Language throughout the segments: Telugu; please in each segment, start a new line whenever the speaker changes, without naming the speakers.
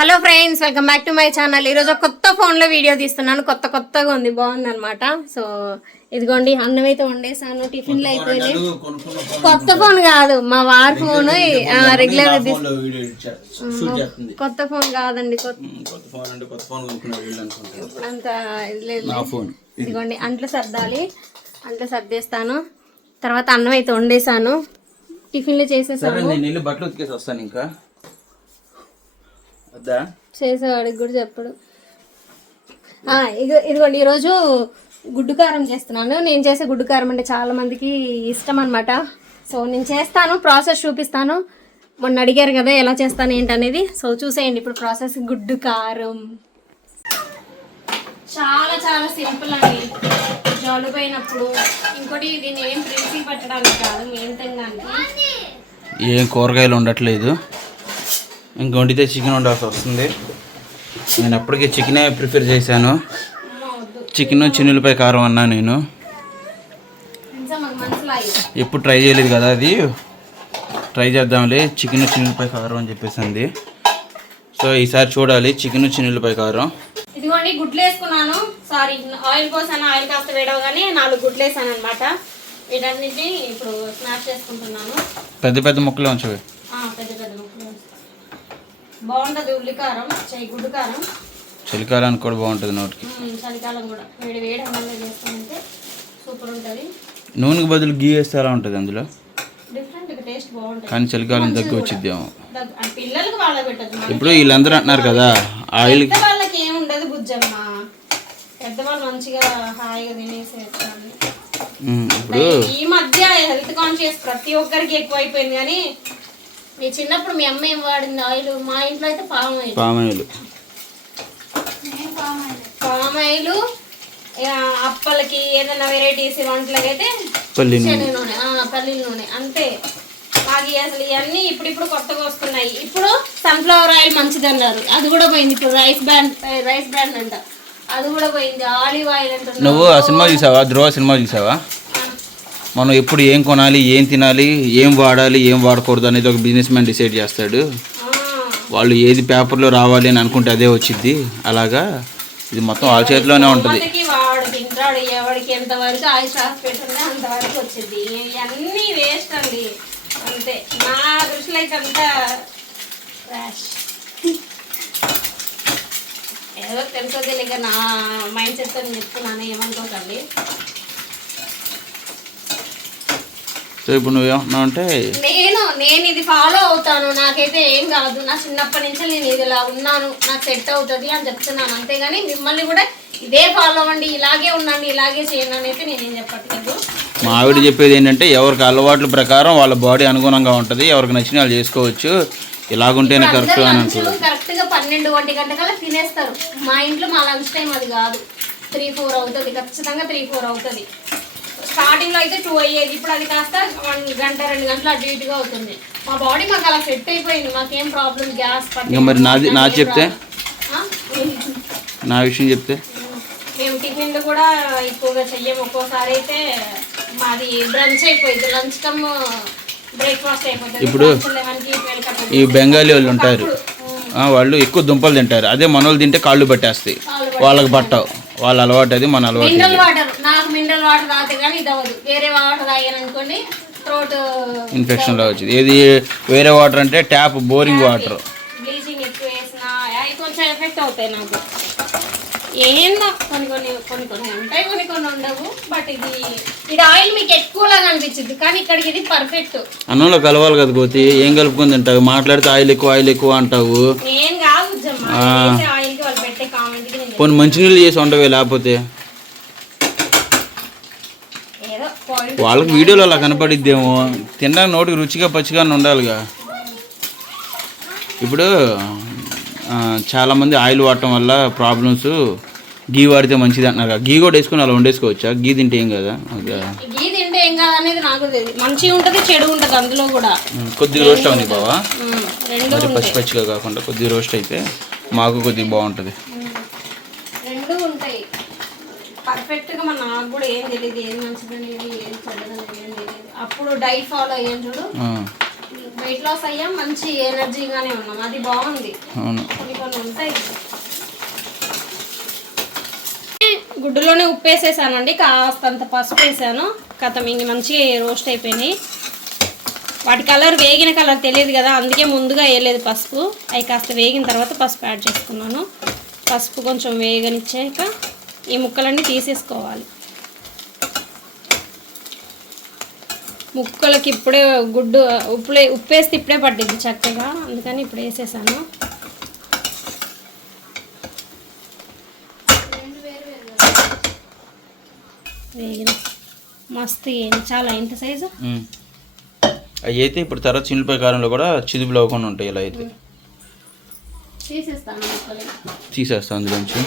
Hello friends welcome back to my channel. ఈరోజు కొత్త ఫోన్లో వీడియో తీస్తున్నాను. కొత్త కొత్తగా ఉంది బాగుంది అనమాట సో ఇదిగోండి అన్నం అయితే వండేసాను టిఫిన్లు అయిపోయినాయి. కొత్త ఫోన్ కాదు మా వారి ఫోన్ రెగ్యులర్ కొత్త ఫోన్ కాదండి అంత ఇదిగోండి అంట్లు సర్దాలి. అంట్లు సర్దేస్తాను. తర్వాత అన్నం అయితే వండేసాను. టిఫిన్లు చేసేసాను.
బట్టలు ఉతికేసి వస్తాను ఇంకా. వద్దా?
చేసేవాడికి కూడా చెప్పడు. ఆ, ఇగో ఇదిగోండి ఈరోజు గుడ్డు కారం చేస్తున్నాను. నేను చేసే గుడ్డు కారం అంటే చాలా మందికి ఇష్టం అనమాట సో నేను చేస్తాను ప్రాసెస్ చూపిస్తాను. మొన్న అడిగారు కదా ఎలా చేస్తాను ఏంటనేది. సో చూసేయండి ఇప్పుడు ప్రాసెస్ గుడ్డు కారం చాలా చాలా సింపుల్ అండి. జలుబైనప్పుడు ఇంకోటి దీన్ని ఏం ప్రిన్సీ పట్టడానికి కాదు మెయిన్ తినడానికి
ఏం కూరగాయలు ఉండట్లేదు. ఇంక వండితే చికెన్ వండాల్సి వస్తుంది. నేను అప్పటికే చికెనే ప్రిఫర్ చేశాను. చికెన్ చిన్నులపై కారం అన్నా నేను. ఎప్పుడు ట్రై చేయలేదు కదా అది. ట్రై చేద్దాంలే. చికెన్ చిన్నులపై కారం అని చెప్పేసి అంది సో ఈసారి చూడాలి. చికెన్ చిన్నులపై కారం.
ఇదిగోండి గుడ్లు వేసుకున్నాను. సారీ ఆయిల్ పోసాను ఆయిల్ కాస్త వేడవగానే నాలుగు గుడ్లు వేసాను అనమాట వీటన్నిటిని ఇప్పుడు స్నాప్ చేసుకుంటున్నాను.
పెద్ద పెద్ద ముక్కలు ఉంచవి.
పెద్ద పెద్ద ముక్కలు. బాగుంటుంది ఉల్లి కారం చెయ్యి గుడ్డు కారం.
చలికాలానికి కూడా బాగుంటుంది నోటికి.
చలికాలం కూడా. వేడి వేడి అన్నంలో చేసుకుంటే సూపర్ ఉంటుంది.
నూనెకి బదులు గీ వేస్తే ఎలా ఉంటుంది అందులో? కానీ చలికాలం దగ్గర వచ్చిద్దేమో. ఇప్పుడు వీళ్ళందరూ అంటున్నారు కదా ఆయిల్
వాళ్ళకి ఏం ఉండదు బుజ్జమ్మ. పెద్దవాళ్ళు మంచిగా హాయిగా.
ఉమ్, ఇప్పుడు
ఈ మధ్య హెల్త్ కాన్షియస్ ప్రతి ఒక్కరికి ఎక్కువైపోయింది కానీ మీ చిన్నప్పుడు మీ అమ్మ ఏం వాడింది? ఆయిల్? మా ఇంట్లో అయితే palm oil
palm oil
palm oil ఇక అప్పలకి ఏదైనా వెరైటీస్ వంటలకి అయితే
పల్లి నూనె.
పల్లీల నూనె అంతే. మాకు అసలు ఇవన్నీ ఇప్పుడు ఇప్పుడు కొత్తగా వస్తున్నాయి. ఇప్పుడు సన్ఫ్లవర్ ఆయిల్ మంచిది అన్నారు అది కూడా పోయింది ఇప్పుడు రైస్ బ్రాండ్ రైస్ బ్రాండ్ అంట. అది కూడా పోయింది. ఆలివ్ ఆయిల్ అంటున్నారు.
నువ్వు ఆ సినిమా చూసావా? ధ్రువ సినిమా చూసావా? మనం ఎప్పుడు ఏం కొనాలి ఏం తినాలి ఏం వాడాలి ఏం వాడకూడదు అనేది ఒక బిజినెస్ మ్యాన్ డిసైడ్ చేస్తాడు. వాళ్ళు ఏది పేపర్లో రావాలి అని అనుకుంటే అదే వచ్చింది అలాగా ఇది మొత్తం వాళ్ళ చేతిలోనే ఉంటుంది.
ఏదో తెలుసో తెలియక నా మైండ్ సెట్ అని చెప్తున్నాను ఏమనుకోకండి.
సో ఇప్పుడు నువ్వేమంటున్నావు అంటే
నేను నేను ఇది ఫాలో అవుతాను. నాకైతే ఏం కాదు. నా చిన్నప్పటి నుంచి నేను ఇది ఇలా ఉన్నాను. నాకు సెట్ అవుతుంది అని చెప్తున్నాను. అంతేగాని మిమ్మల్ని కూడా ఇదే ఫాలో అవ్వండి. ఇలాగే ఉండండి ఇలాగే చేయండి అని అయితే నేనేం చెప్పట్లేదు.
మా ఆవిడ చెప్పేది ఏంటంటే ఎవరికి అలవాట్ల ప్రకారం వాళ్ళ బాడీ అనుగుణంగా ఉంటుంది. ఎవరికి నచ్చిన వాళ్ళు చేసుకోవచ్చు. ఇలాగుంటేనే కరెక్ట్ అని అంటారు
కరెక్ట్గా పన్నెండు ఒంటి గంట కల్లా తినేస్తారు. మా ఇంట్లో మా లంచ్ టైం అది కాదు. త్రీ ఫోర్ అవుతుంది. ఖచ్చితంగా త్రీ ఫోర్ అవుతుంది. స్టార్టింగ్లో అయితే టూ అయ్యేది. ఇప్పుడు అది కాస్త వన్ గంట రెండు గంటలు అటు ఇటుగా అవుతుంది. మా బాడీ మాకు అలా సెట్ అయిపోయింది. మాకేం ప్రాబ్లం గ్యాస్
ఇంకా మరి నాది నా చెప్తే? నా విషయం చెప్తే?
మేము టిఫిన్లు కూడా ఎక్కువగా చెయ్యము ఒక్కోసారి అయితే మాది బ్రంచ్ అయిపోయింది. లంచ్ కమ్ బ్రేక్ఫాస్ట్ అయిపోతుంది.
ఇప్పుడు ఈ బెంగాలీ వాళ్ళు ఉంటారు. వాళ్ళు ఎక్కువ దుంపలు తింటారు. అదే మనోళ్ళు తింటే కాళ్ళు పట్టేస్తాయి. వాళ్ళకి పట్టవు. వాళ్ళ అలవాటు అది మన అలవాటు.
Mineral water. నాకు మినరల్ వాటర్ తాగితే కానీ ఇది అవ్వదు. వేరే వాటర్ తాగాను అనుకోండి థ్రోట్
ఇన్ఫెక్షన్లో వచ్చింది. ఏది వేరే వాటర్ అంటే ట్యాప్ బోరింగ్ వాటర్.
బ్లీచింగ్ ఎక్కువ వేసిన అవి కొంచెం ఎఫెక్ట్ అవుతాయి నాకు. ఏందో కొన్ని కొన్ని కొన్ని కొన్ని ఉంటాయి కొన్ని కొన్ని ఉండవు బట్ ఇది ఇది ఆయిల్ మీకు ఎక్కువలాగా అనిపించింది కానీ ఇక్కడికి ఇది పర్ఫెక్ట్
అన్నంలో కలవాలి కదా కోతి ఏం కలుపుకొని తింటావు? మాట్లాడితే ఆయిల్ ఎక్కువ ఆయిల్ ఎక్కువ అంటావు.
నేను కాదు జమ్మ వేసే ఆయిల్కి వాళ్ళు పెట్టే
కొన్ని మంచినీళ్ళు చేసి ఉండవే లేకపోతే? వాళ్ళకి వీడియోలో అలా కనపడిద్దేమో. తినడానికి నోటికి రుచిగా పచ్చిగా ఉండాలిగా. ఇప్పుడు చాలామంది ఆయిల్ వాడటం వల్ల ప్రాబ్లమ్స్ గీ వాడితే మంచిది అంటున్నారు. గీ కూడా వేసుకుని అలా వండేసుకోవచ్చా? గీ తింటే ఏం కదా.
గీ తింటే ఏం కాదు అనేది నాకు ఉంటుంది చెడు ఉంటుంది అందులో కూడా.
కొద్దిగా రోస్ట్ అవుతుంది బావా. మరి పచ్చి పచ్చిగా కాకుండా కొద్దిగా రోస్ట్ అయితే మాకు కొద్దిగా బాగుంటుంది.
పర్ఫెక్ట్గా మన నాకు కూడా ఏం తెలియదు ఏం మంచిదనేది ఏం చెడ్డదనేది ఏం తెలియదు అప్పుడు డైట్ ఫాలో అయ్యాను చూడు. వెయిట్ లాస్ అయ్యాం మంచి ఎనర్జీగానే ఉన్నాం. అది బాగుంది. కొన్ని కొన్ని ఉంటాయి. గుడ్డులోనే ఉప్పు వేసేసానండి కాస్తంత పసుపు వేసాను. కథం ఇంక మంచిగా రోస్ట్ అయిపోయినాయి. వాటి కలర్ వేగిన కలర్ తెలియదు కదా అందుకే ముందుగా వేయలేదు పసుపు. అవి కాస్త వేగిన తర్వాత పసుపు యాడ్ చేసుకున్నాను. పసుపు కొంచెం వేగనిచ్చాక ఈ ముక్కలన్నీ తీసేసుకోవాలి. ముక్కలకి ఇప్పుడే గుడ్డు ఉప్పులే ఉప్పు వేస్తే ఇప్పుడే పట్టింది చక్కగా. అందుకని ఇప్పుడు వేసేసాను. వేగిన మస్తు వేయండి చాలా ఇంత సైజు.
అవి అయితే ఇప్పుడు తర్వాత చిల్లిపాయ కారంలో కూడా చిదుపులు అవ్వకుండా ఉంటాయి ఇలా అయితే.
తీసేస్తాను ముక్కలు.
తీసేస్తాం అందులోంచి.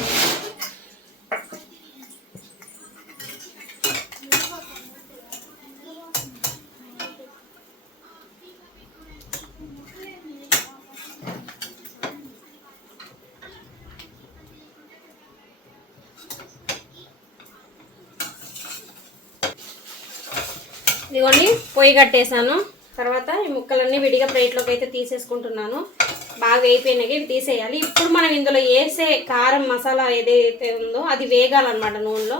కట్టేసాను తర్వాత ఈ ముక్కలన్నీ విడిగా ప్లేట్లోకి అయితే తీసేసుకుంటున్నాను. బాగా వేయిపోయినాయి ఇవి తీసేయాలి. ఇప్పుడు మనం ఇందులో వేసే కారం మసాలా ఏదైతే ఉందో అది వేగాలన్నమాట నూనెలో.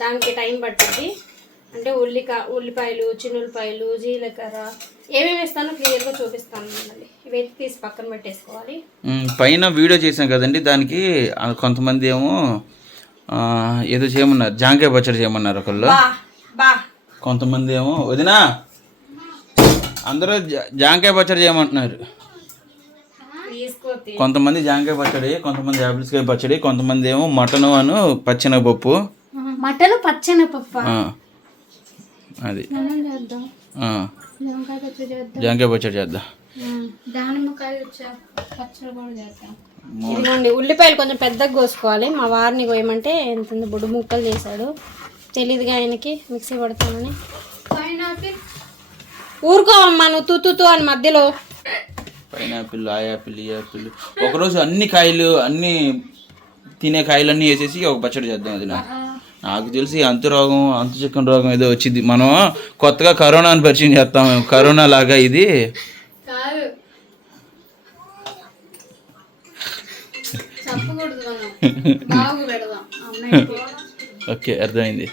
దానికి టైం పడుతుంది అంటే ఉల్లికా ఉల్లిపాయలు చిన్నులపాయలు జీలకర్ర ఏమేమి వేస్తానో క్లియర్గా చూపిస్తాను మళ్ళీ ఇవైతే తీసి పక్కన పెట్టేసుకోవాలి.
పైన వీడియో చేసాం కదండి. దానికి కొంతమంది ఏమో ఏదో చేయమన్నారు. జాంకాయ పచ్చడి చేయమన్నారు ఒకళ్ళు. కొంతమంది ఏమో వదినా! అందరూ జాంకాయ పచ్చడి చేయమంటున్నారు. కొంతమంది జాంకాయ పచ్చడి కొంతమంది యాపిల్స్కాయ పచ్చడి కొంతమంది ఏమో మటన్ అను పచ్చెనగపప్పు.
మటన్ పచ్చెనపప్పు
ఆ, అది.
చేద్దాం?
ఆ,
నిమ్మకాయ పచ్చడి చేద్దాం.
జాంకాయ పచ్చడి చేద్దాం.
ఇదిగోండి ఉల్లిపాయలు కొంచెం పెద్దగా కోసుకోవాలి. మా వారిని కోయమంటే ఎంత బుడ్డు ముక్కలు చేశాడు. తెలీదుగా ఆయనకి మిక్సీ పడతానని ఊరుకోవమ్మా నువ్వు తూ తూ తూ అని మధ్యలో.
పైనాపిల్ ఆ యాపిల్ ఈ యాపిల్ ఒకరోజు అన్ని కాయలు అన్ని తినే కాయలన్నీ వేసేసి ఒక పచ్చడి చేద్దాం అది నా నాకు తెలిసి అంతు రోగం అంతు చిక్కన్ రోగం ఏదో వచ్చింది. మనం కొత్తగా కరోనాని పరిచయం చేస్తాం కరోనా లాగా ఇది. ఓకే అర్థమైంది.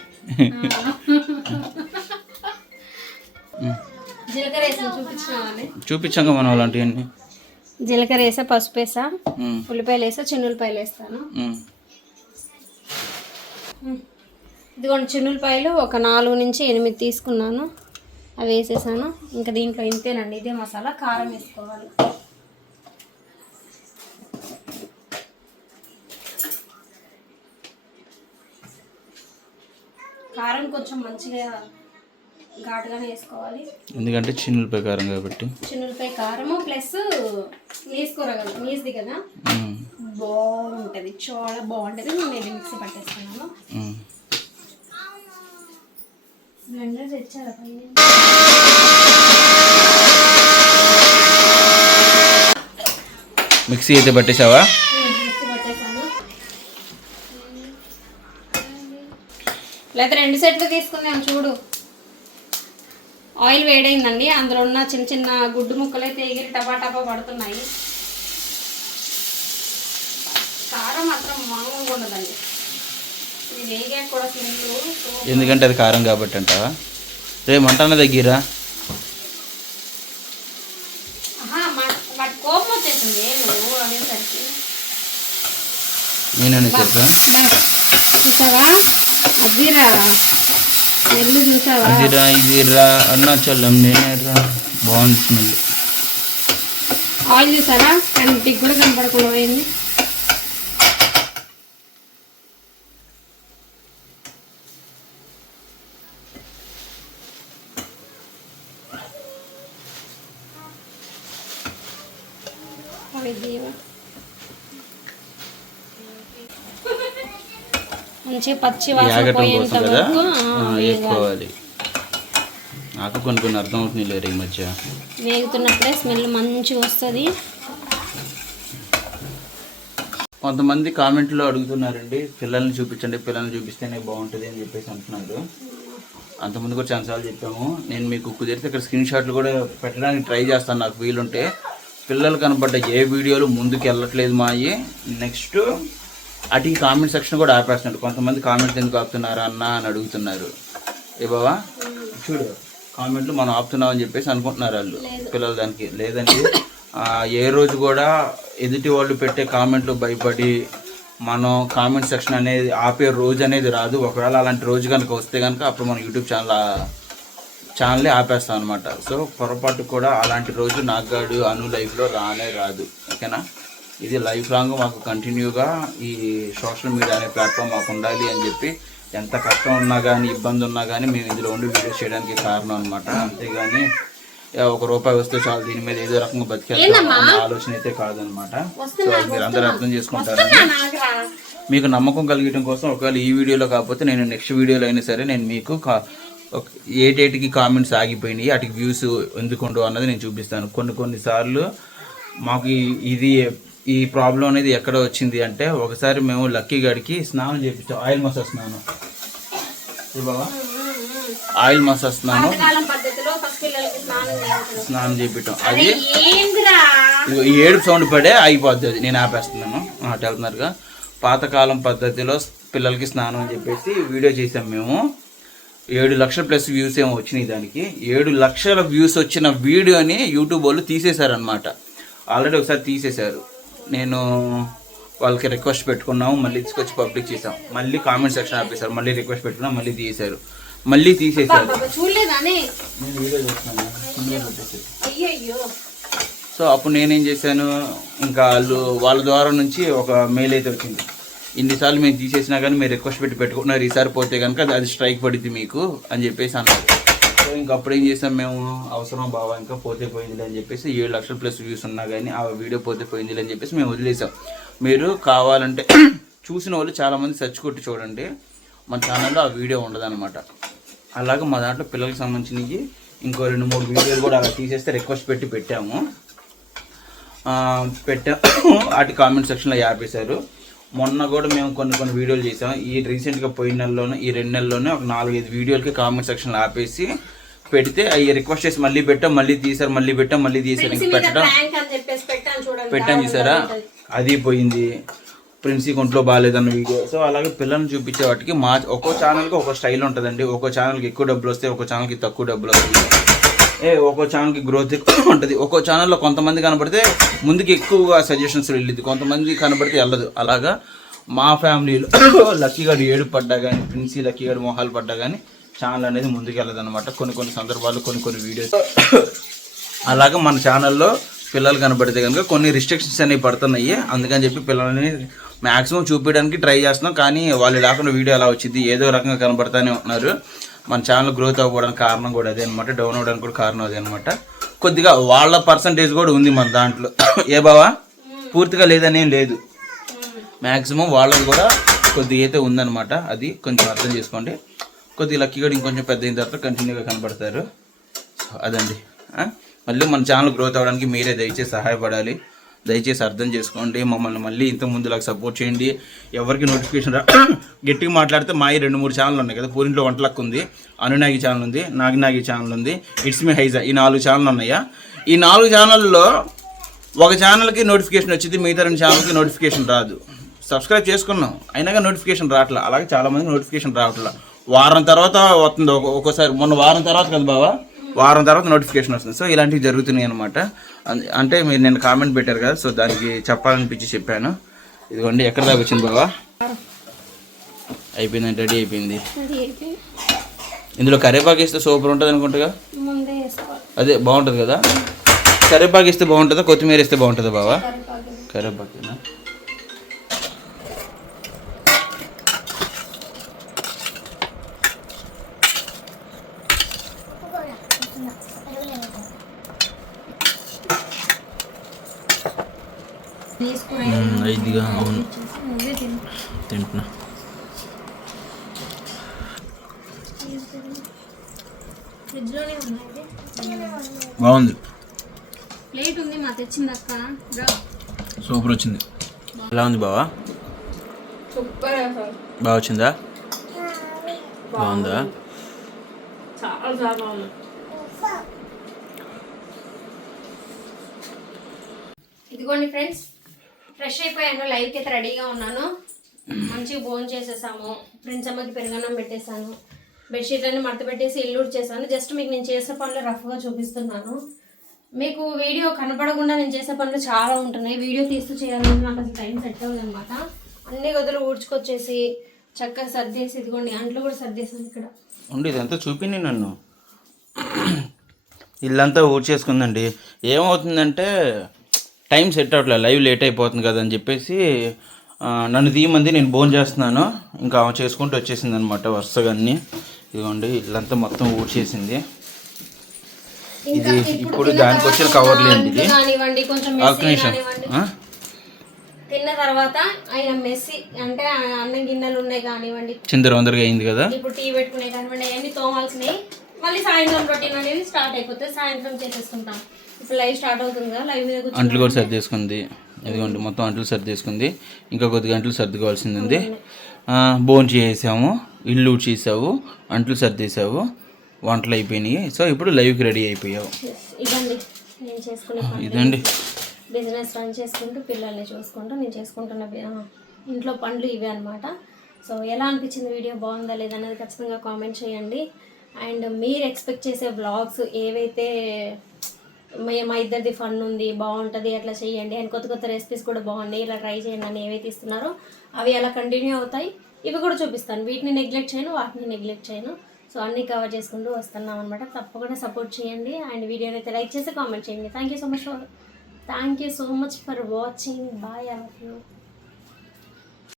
చూపించాక మనం అలాంటివన్నీ.
జీలకర్ర వేసా పసుపు వేసా ఉల్లిపాయలు వేసా చిన్నులపాయలు వేస్తాను. ఇదిగోండి చిన్నులపాయలు ఒక నాలుగు నుంచి ఎనిమిది తీసుకున్నాను. అవి వేసేసాను. ఇంకా దీంట్లో ఇంతేనండి ఇదే మసాలా కారం వేసుకోవాలి. కారం కొంచెం మంచిగా ఘాటుగానే వేసుకోవాలి.
ఎందుకంటే చిన్నుల ప్రకారం కాబట్టి.
చిన్నులపాయ కారము ప్లస్ నీసు కూర కదా నీసుది కదా. బాగుంటుంది చాలా బాగుంటుంది. నేను ఇది మిక్సీ పట్టేస్తున్నాను. బ్లెండర్ తెచ్చారా పైన?
మిక్సీ అయితే పట్టేసావా
మిక్సీ పట్టేసాను లేదా రెండు సెట్లు తీసుకుందాం చూడు. ఆయిల్ వేడైందండి. అందులో ఉన్న చిన్న చిన్న గుడ్డు ముక్కలు అయితే ఎగిరి టపా టపా పడుతున్నాయి. కారం మాత్రం మామూలుగా ఉండదండి. ఇది వేగాక కూడా స్మెల్
ఎందుకంటే అది కారం కాబట్టి అంటావా? రే మంటన్న దగ్గర?
కోపం వచ్చేసింది. అనేసరికి.
నేనే చెప్పా?
చూసావా? చూసావా
అదిరా ఇదిరా అరుణాచలం నేనేరా బాగుంది స్మెల్.
ఆయిల్ చూసారా కంటికి కూడా కనపడకుండా పోయింది. అవి పచ్చి వాసన పోయేంత వరకు.
వేసుకోవాలి నాకు కొన్ని కొన్ని అర్థం అవుతుంది లేరు ఈ మధ్య.
వేగుతున్నప్పుడే స్మెల్ మంచిగా వస్తుంది.
కొంతమంది కామెంట్లో అడుగుతున్నారండి పిల్లల్ని చూపించండి పిల్లల్ని చూపిస్తేనే బాగుంటుంది అని చెప్పేసి అంటున్నారు. అంతకుముందు కూడా చాలాసార్లు చెప్పాము. నేను మీకు కుదిరితే ఇక్కడ స్క్రీన్ షాట్లు కూడా పెట్టడానికి ట్రై చేస్తాను. నాకు వీలుంటే పిల్లలు కనబడ్డ ఏ వీడియోలు ముందుకు వెళ్ళట్లేదు మా అయ్యి నెక్స్ట్ అటు ఈ కామెంట్ సెక్షన్ కూడా ఆపేస్తున్నారు. కొంతమంది కామెంట్స్ ఎందుకు ఆపుతున్నారు అన్న అని అడుగుతున్నారు. ఏ బావా? చూడు. కామెంట్లు మనం ఆపుతున్నాం అని చెప్పేసి అనుకుంటున్నారు వాళ్ళు. పిల్లలు దానికి లేదండి. ఆ, ఏ రోజు కూడా ఎదుటి వాళ్ళు పెట్టే కామెంట్లు భయపడి మనం కామెంట్ సెక్షన్ అనేది ఆపే రోజు అనేది రాదు. ఒకవేళ అలాంటి రోజు కనుక వస్తే కనుక అప్పుడు మన యూట్యూబ్ ఛానల్ ఛానలే ఆపేస్తాం అనమాట సో పొరపాటు కూడా అలాంటి రోజు నాగాడు అను లైఫ్లో రానే రాదు. ఓకేనా? ఇది లైఫ్ లాంగ్ మాకు కంటిన్యూగా ఈ సోషల్ మీడియా అనే ప్లాట్ఫామ్ మాకు ఉండాలి అని చెప్పి ఎంత కష్టం ఉన్నా కానీ ఇబ్బంది ఉన్నా కానీ మేము ఇందులో ఉండి వీడియోస్ చేయడానికి కారణం అనమాట అంతేగాని ఒక రూపాయి వస్తే చాలు దీని మీద ఏదో రకంగా బతికేస్తాం ఆలోచన అయితే కాదనమాట సో మీరు అందరూ అర్థం చేసుకుంటారని మీకు నమ్మకం కలిగటం కోసం ఒకవేళ ఈ వీడియోలో కాకపోతే నేను నెక్స్ట్ వీడియోలో అయినా సరే నేను మీకు కా- ఒక- ఏ డేట్కి కామెంట్స్ ఆగిపోయినాయి వాటికి వ్యూస్ ఎందుకు ఉండవు అన్నది నేను చూపిస్తాను. కొన్ని కొన్నిసార్లు మాకు ఇది ఈ ప్రాబ్లం అనేది ఎక్కడ వచ్చింది అంటే ఒకసారి మేము లక్కీ గడికి స్నానం చేపించాం. ఆయిల్ మసాజ్ స్నానం. ఆయిల్ మసాజ్ స్నానం.
స్నానం
చేపించాం. అది ఏడుపు సౌండ్ పడే ఆగిపోద్ది అది. నేను ఆపేస్తున్నాను. అటు వెళ్తున్నారుగా. పాతకాలం పద్ధతిలో పిల్లలకి స్నానం అని చెప్పేసి వీడియో చేసాం మేము. ఏడు లక్షల ప్లస్ వ్యూస్ ఏమో వచ్చినాయి దానికి. ఏడు లక్షల వ్యూస్ వచ్చిన వీడియోని యూట్యూబ్ వాళ్ళు తీసేశారనమాట ఆల్రెడీ ఒకసారి తీసేశారు. నేను వాళ్ళకి రిక్వెస్ట్ పెట్టుకున్నాము మళ్ళీ తీసుకొచ్చి పబ్లిక్ చేసాం మళ్ళీ కామెంట్ సెక్షన్ ఆపేశారు. మళ్ళీ రిక్వెస్ట్ పెట్టుకున్నాం మళ్ళీ తీసేశారు. మళ్ళీ తీసేశారు.
అయ్యో
సో అప్పుడు నేనేం చేశాను ఇంకా వాళ్ళు వాళ్ళ ద్వారా నుంచి ఒక మెయిల్ అయితే వచ్చింది. ఇన్నిసార్లు మేము తీసేసినా కానీ మీరు రిక్వెస్ట్ పెట్టి పెట్టుకుంటున్నారు ఈసారి పోతే కనుక అది- అది స్ట్రైక్ పడుద్ది మీకు అని చెప్పేసి అన్నారు. ఇంకా అప్పుడు ఏం చేసాం మేము? అవసరం బాబా ఇంకా పోతే పోయిందిలే అని చెప్పేసి ఏడు లక్షల ప్లస్ వ్యూస్ ఉన్నా కానీ ఆ వీడియో పోతే పోయిందిలే అని చెప్పేసి మేము వదిలేసాం. మీరు కావాలంటే చూసిన వాళ్ళు చాలామంది సెర్చ్ కొట్టి చూడండి. మన ఛానల్లో ఆ వీడియో ఉండదన్నమాట. అలాగే మా దాంట్లో పిల్లలకు సంబంధించినవి ఇంకో రెండు మూడు వీడియోలు కూడా అలా తీసేస్తే రిక్వెస్ట్ పెట్టి పెట్టాము. పెట్టాము వాటి కామెంట్ సెక్షన్లో ఆపేశారు మొన్న కూడా మేము కొన్ని కొన్ని వీడియోలు చేసాం ఈ రీసెంట్గా పోయిన నెలలోనే ఈ రెండు నెలల్లోనే ఒక నాలుగైదు వీడియోలకి కామెంట్ సెక్షన్లో ఆపేసి పెడితే అవి రిక్వెస్ట్ చేసి మళ్ళీ పెట్టాం మళ్ళీ తీసారు మళ్ళీ పెట్టాం మళ్ళీ తీసారు ఇంక పెట్టడం.
పెట్టాను
చూసారా? అది పోయింది. ప్రిన్సీ ఒంట్లో బాగాలేదన్న వీడియో సో అలాగే పిల్లల్ని చూపించే వాటికి మా ఒక్కో ఛానల్కి ఒక్కో స్టైల్ ఉంటుందండి. ఒక్కో ఛానల్కి ఎక్కువ డబ్బులు వస్తాయి ఒక్కో ఛానల్కి తక్కువ డబ్బులు వస్తాయి. ఏ ఒక్కో ఛానల్కి గ్రోత్ ఎక్కువ ఉంటుంది. ఒక్కో ఛానల్లో కొంతమంది కనబడితే ముందుకు ఎక్కువగా సజెషన్స్ వెళ్ళింది కొంతమంది కనబడితే వెళ్ళదు. అలాగా మా ఫ్యామిలీలో లక్కీ గారు ఏడు పడ్డా కానీ ప్రిన్సీ లక్కీ గారు మొహాలు పడ్డా కానీ ఛానల్ అనేది ముందుకు వెళ్ళదు అనమాట కొన్ని కొన్ని సందర్భాలు కొన్ని కొన్ని వీడియోస్ అలాగే మన ఛానల్లో పిల్లలు కనబడితే కనుక కొన్ని రిస్ట్రిక్షన్స్ అనేవి పడుతున్నాయి. అందుకని చెప్పి పిల్లల్ని మ్యాక్సిమం చూపించడానికి ట్రై చేస్తున్నాం. కానీ వాళ్ళు లేకుండా వీడియో ఎలా వచ్చింది ఏదో రకంగా కనబడతానే ఉంటున్నారు మన ఛానల్ గ్రోత్ అవ్వడానికి కారణం కూడా అదే అనమాట డౌన్ అవ్వడానికి కూడా కారణం అదే అనమాట కొద్దిగా వాళ్ళ పర్సంటేజ్ కూడా ఉంది మన దాంట్లో. ఏ బావా? పూర్తిగా లేదనేం లేదు. మ్యాక్సిమం వాళ్ళది కూడా కొద్దిగా అయితే ఉందన్నమాట. అది కొంచెం అర్థం చేసుకోండి. కొద్దిగా లక్కీ కూడా ఇంకొంచెం పెద్ద అయిన తర్వాత కంటిన్యూగా కనబడతారు. సో అదండి. మళ్ళీ మన ఛానల్ గ్రోత్ అవ్వడానికి మీరే దయచేసి సహాయపడాలి. దయచేసి అర్థం చేసుకోండి. మమ్మల్ని మళ్ళీ ఇంత ముందులాగా సపోర్ట్ చేయండి. ఎవరికి నోటిఫికేషన్ రా గట్టిగా మాట్లాడితే మా ఈ రెండు మూడు ఛానల్ ఉన్నాయి కదా. పూరింట్లో వంటలకు ఉంది అనునాగి ఛానల్ ఉంది నాగినాగి ఛానల్ ఉంది ఇట్స్ మీ హైజా ఈ నాలుగు ఛానల్ ఉన్నాయా? ఈ నాలుగు ఛానల్లో ఒక ఛానల్కి నోటిఫికేషన్ వచ్చింది మిగతా రెండు ఛానల్కి నోటిఫికేషన్ రాదు. సబ్స్క్రైబ్ చేసుకున్నాం. అయినాక నోటిఫికేషన్ రావట్లే. అలాగే చాలామంది నోటిఫికేషన్ రావట్లే. వారం తర్వాత వస్తుంది. ఒక్కొ- ఒక్కోసారి మొన్న వారం తర్వాత కదా బావా? వారం తర్వాత నోటిఫికేషన్ వస్తుంది. సో ఇలాంటివి జరుగుతున్నాయి అనమాట అంటే మీరు నేను కామెంట్ పెట్టారు కదా సో దానికి చెప్పాలనిపించి చెప్పాను. ఇదిగోండి ఎక్కడ దాకా వచ్చింది బావా? అయిపోయింది రెడీ అయిపోయింది. ఇందులో కరివేపాకు వేస్తే సూపర్ ఉంటుంది అనుకుంటా
ముందే వేసుకోవాలి
అదే బాగుంటుంది కదా? కరివేపాకు ఇస్తే బాగుంటుందా? కొత్తిమీర ఇస్తే బాగుంటుందా బావా?
కరివేపాకు.
ఐదుగా అవును. తింటున్నా. బాగుంది.
ప్లేట్ ఉంది మా తెచ్చింది అక్క.
సూపర్ వచ్చింది. ఎలా ఉంది బావా?
సూపర్
బాగా వచ్చిందా? బాగుందా?
చాలా చాలా బాగుంది ఇదిగోండి ఫ్రెండ్స్ ఫ్రెష్ అయిపోయాను లైవ్కి అయితే రెడీగా ఉన్నాను. మంచిగా భోజనం చేసేసాము. ఫ్రెండ్స్ అమ్మకి పెరుగన్నం పెట్టేశాను. బెడ్షీట్లన్నీ మడత పెట్టేసి ఇల్లు చేశాను జస్ట్ మీకు నేను చేసే పనులు రఫ్గా చూపిస్తున్నాను. మీకు వీడియో కనపడకుండా నేను చేసే పనులు చాలా ఉంటున్నాయి. వీడియో తీస్తూ చేయాలంటే నాకు అసలు టైం సెట్ అవ్వదు అనమాట అన్ని గదులు ఊడ్చుకొచ్చేసి చక్కగా సర్దేసి ఇదిగోండి అంట్లు కూడా సర్దేసాను ఇక్కడ.
ఉండి ఇదంతా చూపింది నన్ను. ఇల్లంతా ఊడ్చేసుకుందండి. ఏమవుతుందంటే టైం సెట్ అవ్వట్లేదు లైవ్ లేట్ అయిపోతుంది కదా అని చెప్పేసి నన్ను తీయమంది నేను భోజనం చేస్తున్నాను. ఇంకా ఆమె చేసుకుంటూ వచ్చేసింది అనమాట వరుసగా అన్ని. ఇదిగోండి ఇల్లంతా మొత్తం ఊడ్చేసింది. ఇది ఇప్పుడు దానికి వచ్చిన కవర్లు అండి ఇది.
మెస్సీ
నిమిషం?
తిన్న తర్వాత ఆయన మెస్సీ అంటే అన్నం గిన్నెలు ఉన్నాయి కానివ్వండి.
చిందర వందరగా అయింది కదా?
ఇప్పుడు టీ పెట్టుకునే కానివ్వండి అవన్నీ తోమాల్సినవి మళ్ళీ సాయంత్రం రొటీన్ అనేది స్టార్ట్ అయిపోతుంది సాయంత్రం చేసేసుకుంటాం. ఇప్పుడు లైవ్ స్టార్ట్ అవుతుంది లైవ్ మీద
అంట్లు కూడా సర్దేసుకుంది ఇదిగోండి మొత్తం అంట్లు సర్దేసుకుంది ఇంకా కొద్ది గంటలు సర్దుకోవాల్సింది ఉంది బోన్ చేసాము ఇల్లు చేసావు అంట్లు సర్దేశావు వంటలు అయిపోయినాయి. సో ఇప్పుడు లైవ్కి రెడీ అయిపోయావు.
ఇదండి. నేను చేసుకునే పని
ఇదండి.
బిజినెస్ రన్ చేసుకుంటూ పిల్లల్ని చూసుకుంటూ నేను చేసుకుంటున్న ఇంట్లో పనులు ఇవే అనమాట సో ఎలా అనిపించింది వీడియో? బాగుందా లేదా అనేది ఖచ్చితంగా కామెంట్ చేయండి. అండ్ మీరు ఎక్స్పెక్ట్ చేసే బ్లాగ్స్ ఏవైతే మా ఇద్దరిది ఫన్ ఉంది బాగుంటుంది అట్లా చేయండి అండ్ కొత్త కొత్త రెసిపీస్ కూడా బాగున్నాయి ఇలా ట్రై చేయండి అని ఏవైతే ఇస్తున్నారో అవి అలా కంటిన్యూ అవుతాయి. ఇవి కూడా చూపిస్తాను. వీటిని నెగ్లెక్ట్ చేయను వాటిని నెగ్లెక్ట్ చేయను. సో అన్నీ కవర్ చేసుకుంటూ వస్తున్నాం అనమాట తప్పకుండా సపోర్ట్ చేయండి. అండ్ వీడియోని అయితే లైక్ చేసి కామెంట్ చేయండి. Thank you so much for thank you so much for watching bye all of you